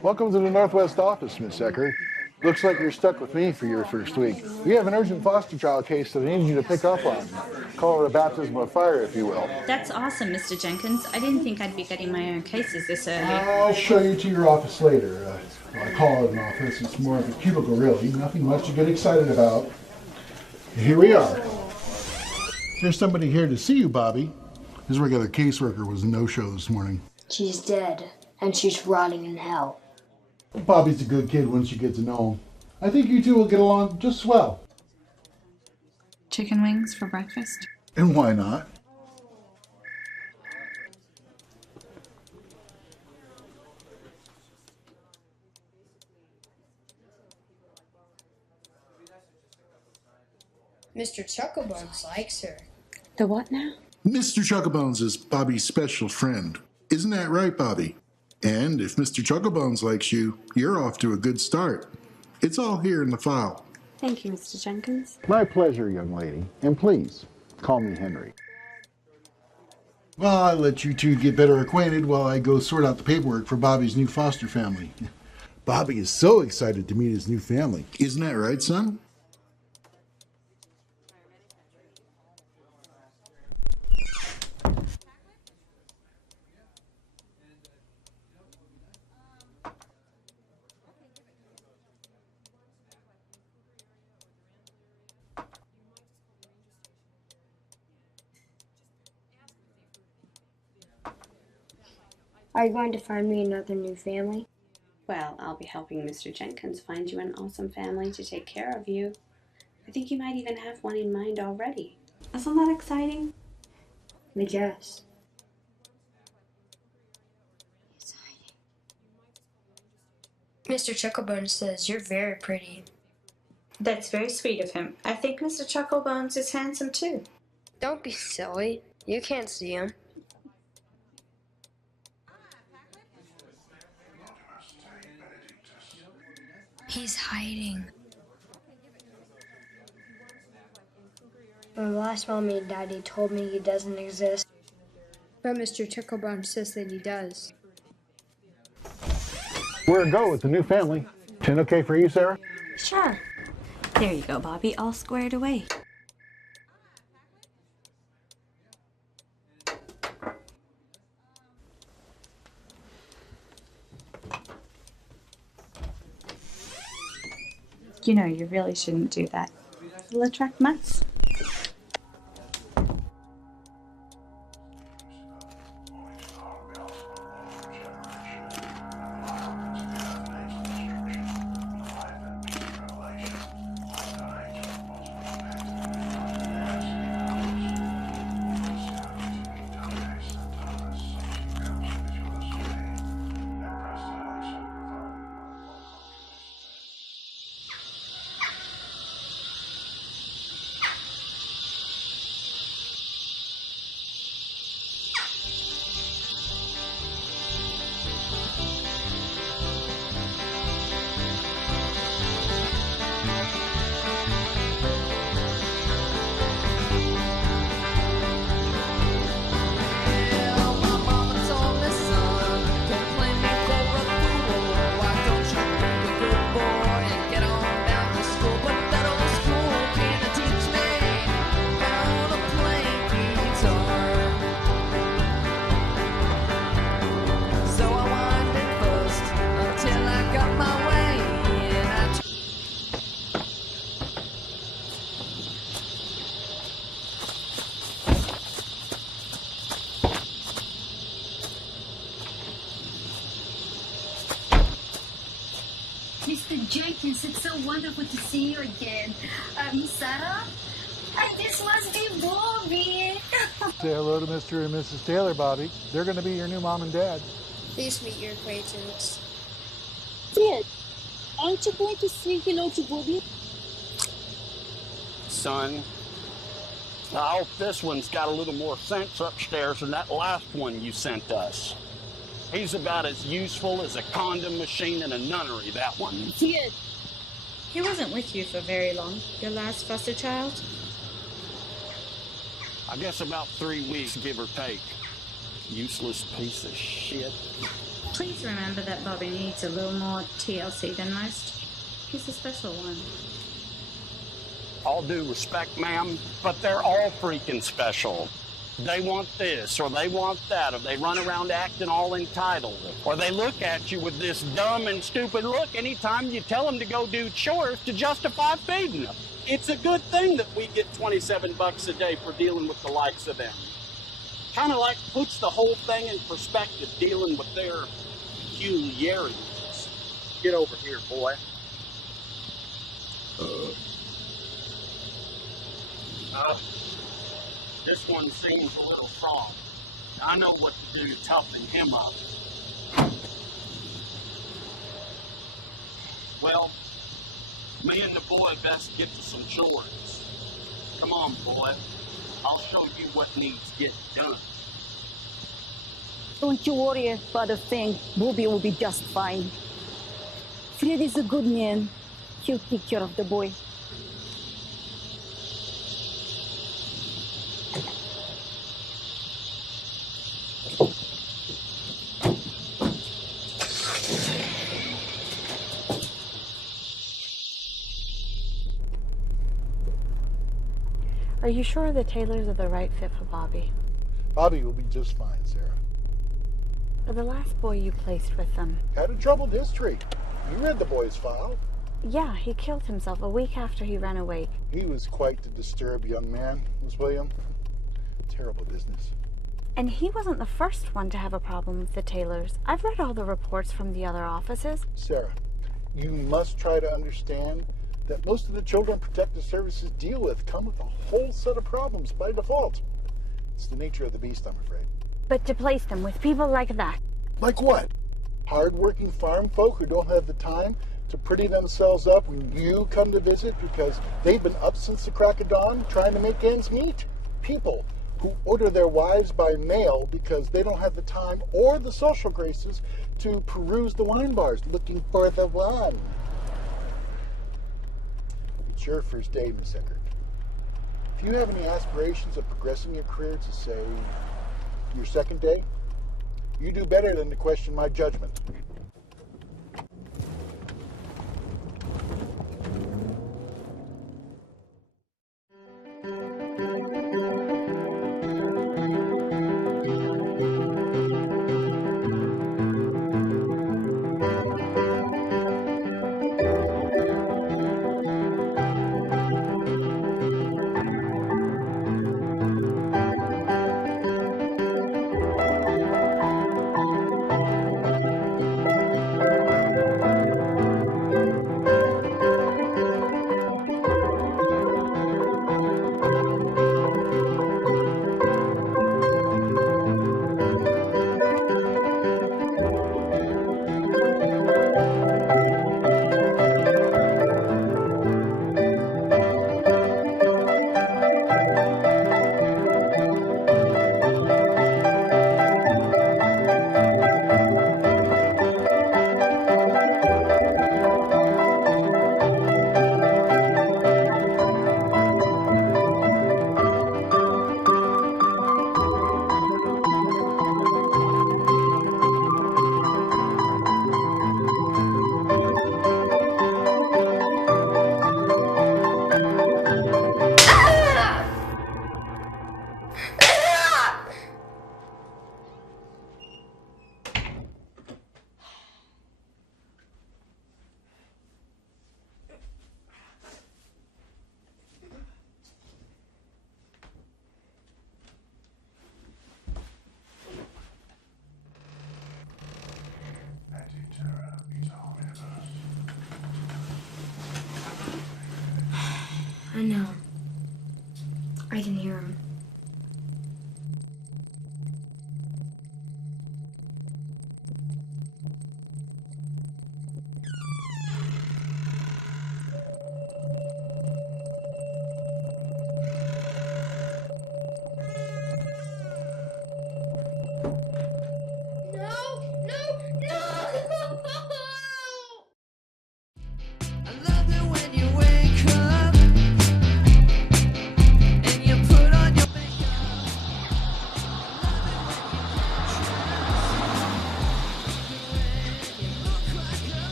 Welcome to the Northwest office, Miss Ecker. Looks like you're stuck with me for your first week. We have an urgent foster child case that I need you to pick up on. Call it a baptism of fire, if you will. That's awesome, Mr. Jenkins. I didn't think I'd be getting my own cases this early. I'll show you to your office later. I call it an office. It's more of a cubicle, really. Nothing much to get excited about. Here we are. There's somebody here to see you, Bobby. His regular caseworker was a no-show this morning. She's dead, and she's rotting in hell. Bobby's a good kid once you get to know him. I think you two will get along just swell. Chicken wings for breakfast? And why not? Mr. Chucklebones likes her. The what now? Mr. Chucklebones is Bobby's special friend. Isn't that right, Bobby? And if Mr. Chucklebones likes you, you're off to a good start. It's all here in the file. Thank you, Mr. Jenkins. My pleasure, young lady. And please, call me Henry. Well, I'll let you two get better acquainted while I go sort out the paperwork for Bobby's new foster family. Bobby is so excited to meet his new family. Isn't that right, son? Are you going to find me another new family? Well, I'll be helping Mr. Jenkins find you an awesome family to take care of you. I think you might even have one in mind already. Isn't that exciting? I guess. Mr. Chucklebones says you're very pretty. That's very sweet of him. I think Mr. Chucklebones is handsome too. Don't be silly. You can't see him. He's hiding. My last mommy and daddy told me he doesn't exist. But Mr. Chucklebones says that he does. Where to go with the new family? 10 okay for you, Sarah? Sure. There you go, Bobby, all squared away. You know, you really shouldn't do that. It'll attract mice. Mr. Jenkins, it's so wonderful to see you again. Sarah? And this must be Bobby. Say hello to Mr. and Mrs. Taylor, Bobby. They're going to be your new mom and dad. Please meet your acquaintance. Dad, aren't you going to say hello to Bobby? Son, I hope this one's got a little more sense upstairs than that last one you sent us. He's about as useful as a condom machine in a nunnery, that one. Dad, He wasn't with you for very long, your last foster child? I guess about 3 weeks, give or take. Useless piece of shit. Please remember that Bobby needs a little more TLC than most. He's a special one. All due respect, ma'am, but they're all freaking special. They want this, or they want that, or they run around acting all entitled, or they look at you with this dumb and stupid look anytime you tell them to go do chores to justify feeding them. It's a good thing that we get 27 bucks a day for dealing with the likes of them. Kind of like puts the whole thing in perspective, dealing with their peculiarities. Get over here, boy. This one seems a little strong. I know what to do to toughen him up. Well, me and the boy best get to some chores. Come on, boy. I'll show you what needs getting done. Don't you worry about a thing. Bobby will be just fine. Fred is a good man. He'll take care of the boy. Are you sure the Taylors are the right fit for Bobby? Bobby will be just fine, Sarah. The last boy you placed with them. Had a troubled history. You read the boy's file. Yeah, he killed himself a week after he ran away. He was quite the disturbed young man, was William. Terrible business. And he wasn't the first one to have a problem with the Taylors. I've read all the reports from the other offices. Sarah, you must try to understand that most of the children protective services deal with come with a whole set of problems by default. It's the nature of the beast, I'm afraid. But to place them with people like that. Like what? Hard-working farm folk who don't have the time to pretty themselves up when you come to visit because they've been up since the crack of dawn trying to make ends meet. People who order their wives by mail because they don't have the time or the social graces to peruse the wine bars looking for the one. It's your first day, Miss Eckert. If you have any aspirations of progressing your career to, say, your second day, you do better than to question my judgment.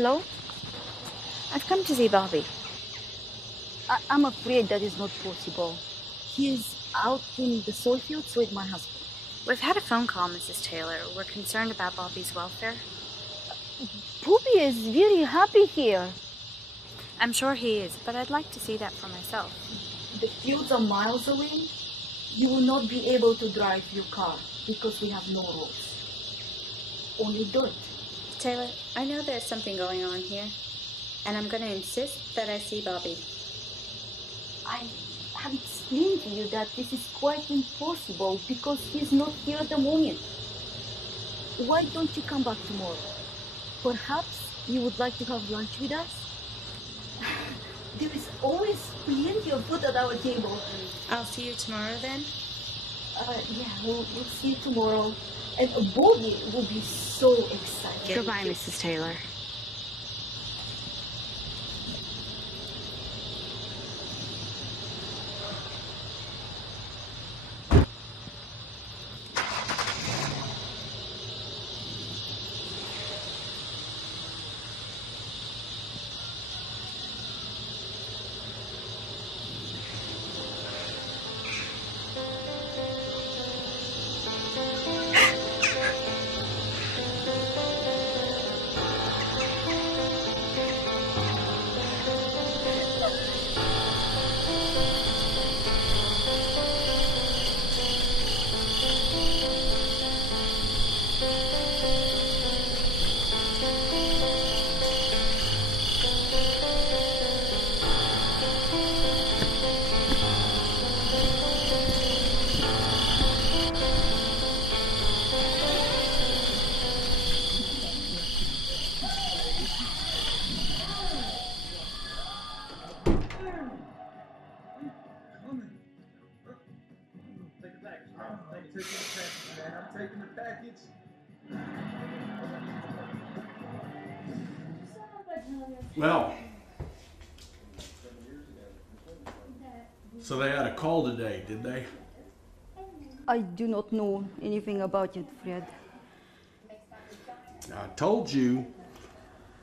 Hello? I've come to see Bobby. I'm afraid that is not possible. He is out in the soil fields with my husband. We've had a phone call, Mrs. Taylor. We're concerned about Bobby's welfare. Bobby is very happy here. I'm sure he is, but I'd like to see that for myself. The fields are miles away. You will not be able to drive your car because we have no roads. Only dirt. Taylor, I know there's something going on here, and I'm going to insist that I see Bobby. I have explained to you that this is quite impossible because he's not here at the moment. Why don't you come back tomorrow? Perhaps you would like to have lunch with us? There is always plenty of food at our table. I'll see you tomorrow then? Yeah, we'll see you tomorrow. And Bobby will be so excited. Goodbye, Mrs. Taylor. Well, so they had a call today, did they? I do not know anything about it, Fred. I told you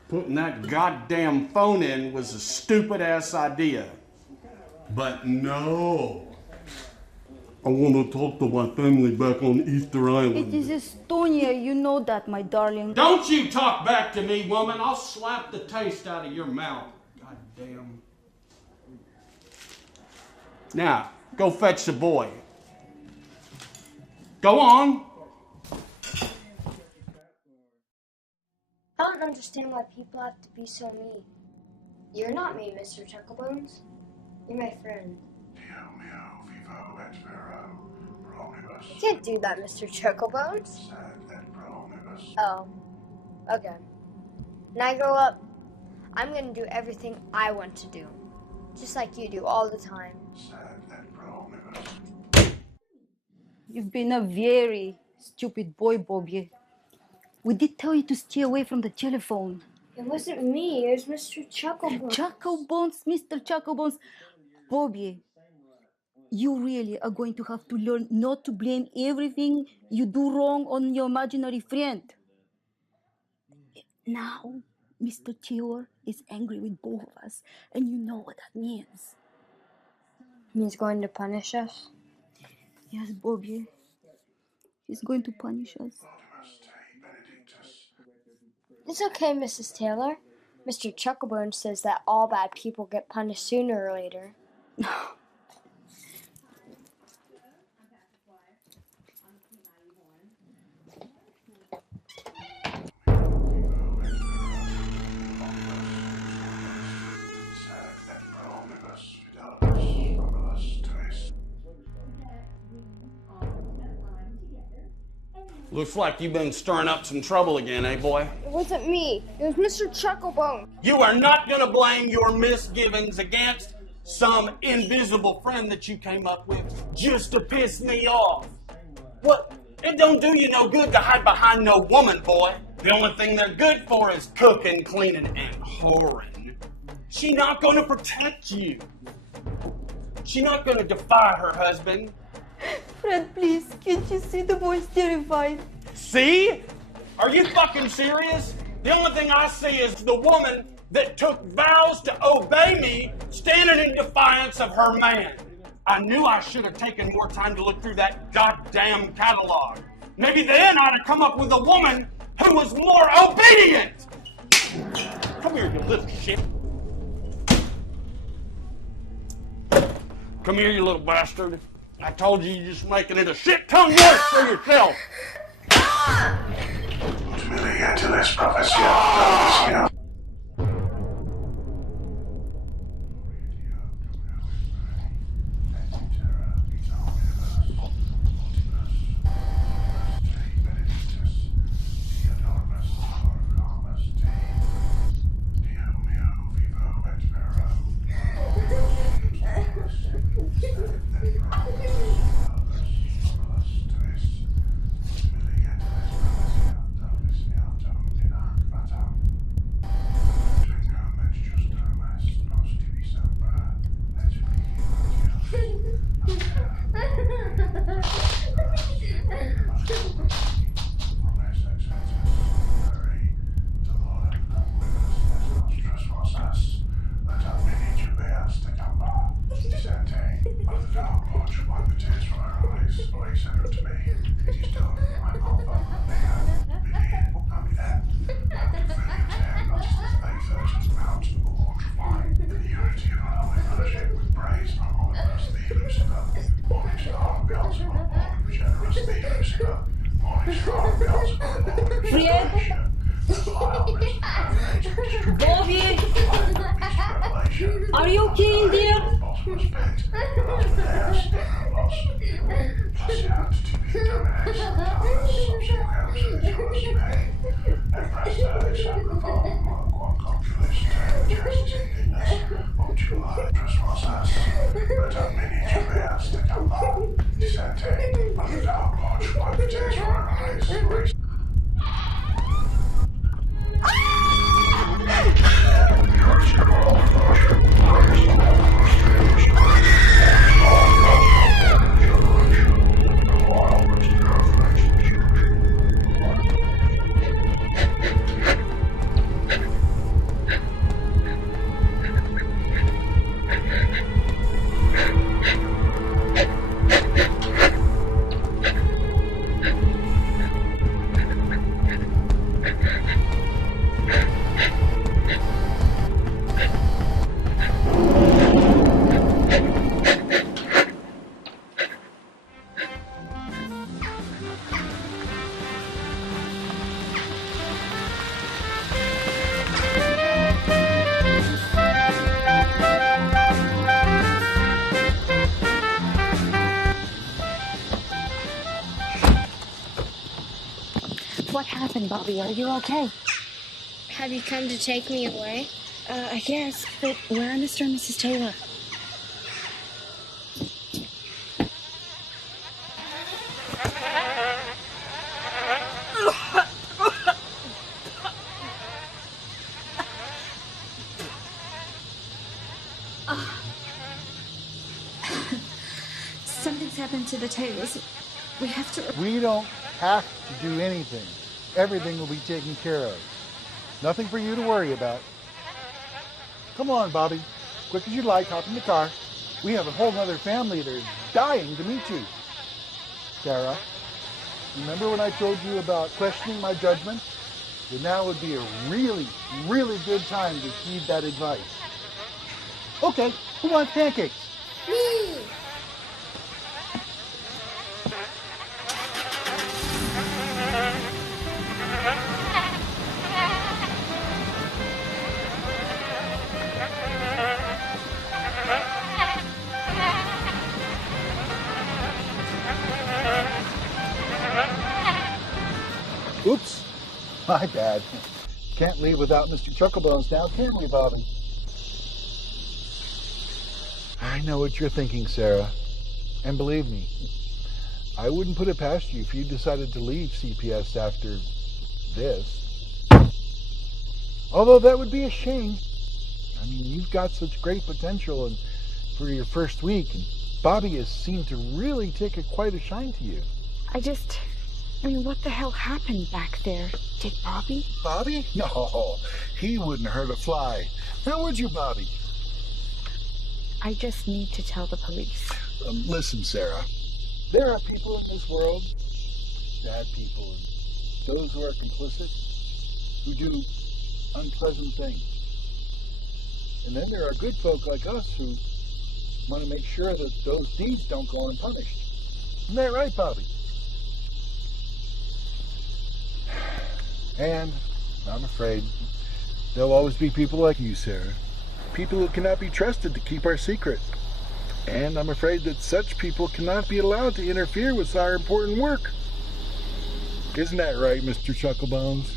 putting that goddamn phone in was a stupid ass idea. But no. I want to talk to my family back on Easter Island. It is Estonia, you know that, my darling. Don't you talk back to me, woman. I'll slap the taste out of your mouth. Goddamn. Now, go fetch the boy. Go on. I don't understand why people have to be so mean. You're not mean, Mr. Chucklebones. You're my friend. You can't do that, Mr. Chucklebones. Oh, okay. When I grow up, I'm gonna do everything I want to do. Just like you do all the time. You've been a very stupid boy, Bobby. We did tell you to stay away from the telephone. It wasn't me, it was Mr. Chucklebones. Chucklebones, Mr. Chucklebones. Bobby, you really are going to have to learn not to blame everything you do wrong on your imaginary friend. Now, Mr. Taylor is angry with both of us, and you know what that means. He's going to punish us? Yes, Bobby. He's going to punish us. It's okay, Mrs. Taylor. Mr. Chucklebones says that all bad people get punished sooner or later. Looks like you've been stirring up some trouble again, eh, boy? It wasn't me. It was Mr. Chucklebone. You are not going to blame your misgivings against some invisible friend that you came up with just to piss me off. What? It don't do you no good to hide behind no woman, boy. The only thing they're good for is cooking, cleaning, and whoring. She not going to protect you. She not going to defy her husband. Fred, please, can't you see the boy's terrified? See? Are you fucking serious? The only thing I see is the woman that took vows to obey me, standing in defiance of her man. I knew I should have taken more time to look through that goddamn catalog. Maybe then I'd have come up with a woman who was more obedient. Come here, you little shit. Come here, you little bastard. I told you you're just making it a shit ton worse for yourself. Bobby! Are you okay in there? What happened, Bobby? Are you okay? Have you come to take me away? I guess, but where are Mr. and Mrs. Taylor? Something's happened to the Taylors. We have to... We don't have to do anything. Everything will be taken care of. Nothing for you to worry about. Come on, Bobby. Quick as you like, hop in the car. We have a whole other family that are dying to meet you. Sarah, remember when I told you about questioning my judgment? Well, now would be a really, really good time to heed that advice. Okay, who wants pancakes? Me! Oops, my bad. Can't leave without Mr. Chucklebones now, can we, Bobby? I know what you're thinking, Sarah. And believe me, I wouldn't put it past you if you decided to leave CPS after this. Although that would be a shame. I mean, you've got such great potential and for your first week, and Bobby has seemed to really take quite a shine to you. I mean, what the hell happened back there? Did Bobby? Bobby? No, he wouldn't hurt a fly. Now would you, Bobby? I just need to tell the police. Listen, Sarah. There are people in this world, bad people, and those who are complicit, who do unpleasant things. And then there are good folk like us who want to make sure that those deeds don't go unpunished. Isn't that right, Bobby? And I'm afraid there'll always be people like you, Sarah. People who cannot be trusted to keep our secret. And I'm afraid that such people cannot be allowed to interfere with our important work. Isn't that right, Mr. Chucklebones?